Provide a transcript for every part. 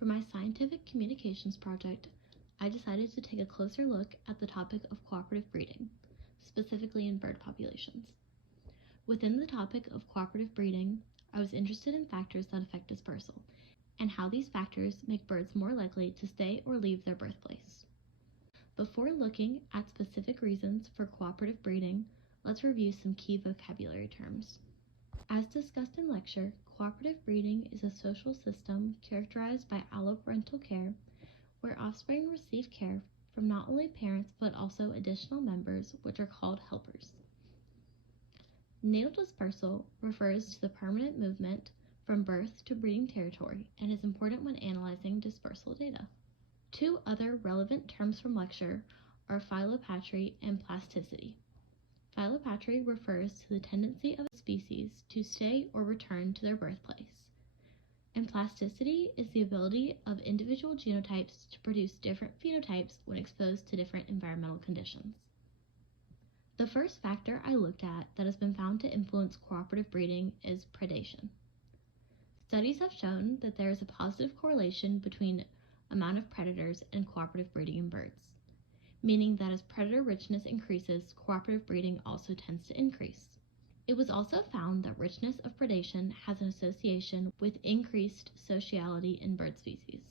For my scientific communications project, I decided to take a closer look at the topic of cooperative breeding, specifically in bird populations. Within the topic of cooperative breeding, I was interested in factors that affect dispersal and how these factors make birds more likely to stay or leave their birthplace. Before looking at specific reasons for cooperative breeding, let's review some key vocabulary terms. As discussed in lecture, cooperative breeding is a social system characterized by alloparental care, where offspring receive care from not only parents but also additional members, which are called helpers. Natal dispersal refers to the permanent movement from birth to breeding territory and is important when analyzing dispersal data. Two other relevant terms from lecture are philopatry and plasticity. Philopatry refers to the tendency of a species to stay or return to their birthplace, and plasticity is the ability of individual genotypes to produce different phenotypes when exposed to different environmental conditions. The first factor I looked at that has been found to influence cooperative breeding is predation. Studies have shown that there is a positive correlation between amount of predators and cooperative breeding in birds, meaning that as predator richness increases, cooperative breeding also tends to increase. It was also found that richness of predation has an association with increased sociality in bird species.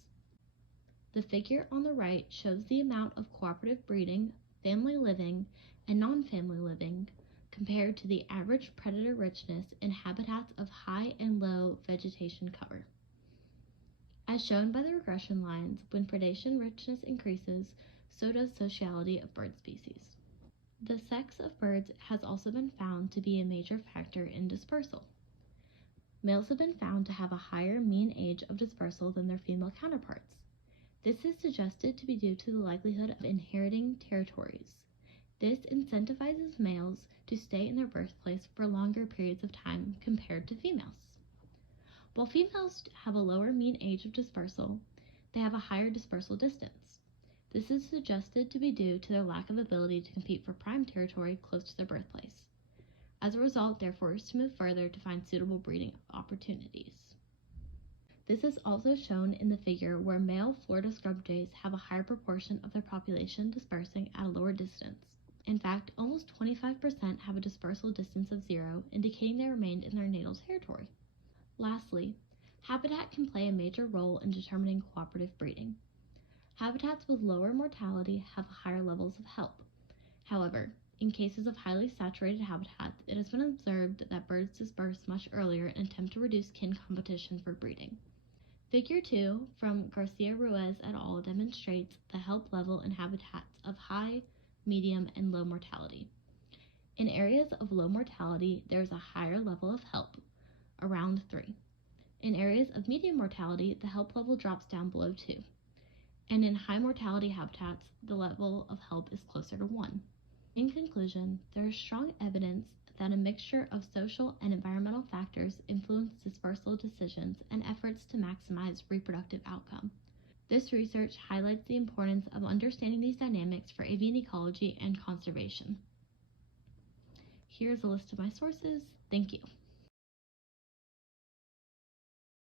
The figure on the right shows the amount of cooperative breeding, family living, and non-family living compared to the average predator richness in habitats of high and low vegetation cover. As shown by the regression lines, when predation richness increases, so does sociality of bird species. The sex of birds has also been found to be a major factor in dispersal. Males have been found to have a higher mean age of dispersal than their female counterparts. This is suggested to be due to the likelihood of inheriting territories. This incentivizes males to stay in their birthplace for longer periods of time compared to females. While females have a lower mean age of dispersal, they have a higher dispersal distance. This is suggested to be due to their lack of ability to compete for prime territory close to their birthplace. As a result, they're forced to move further to find suitable breeding opportunities. This is also shown in the figure where male Florida scrub jays have a higher proportion of their population dispersing at a lower distance. In fact, almost 25% have a dispersal distance of 0, indicating they remained in their natal territory. Lastly, habitat can play a major role in determining cooperative breeding. Habitats with lower mortality have higher levels of help. However, in cases of highly saturated habitats, it has been observed that birds disperse much earlier in an attempt to reduce kin competition for breeding. Figure 2 from Garcia-Ruiz et al. Demonstrates the help level in habitats of high, medium, and low mortality. In areas of low mortality, there is a higher level of help, around 3. In areas of medium mortality, the help level drops down below 2. And in high mortality habitats, the level of help is closer to 1. In conclusion, there is strong evidence that a mixture of social and environmental factors influence dispersal decisions and efforts to maximize reproductive outcome. This research highlights the importance of understanding these dynamics for avian ecology and conservation. Here's a list of my sources. Thank you.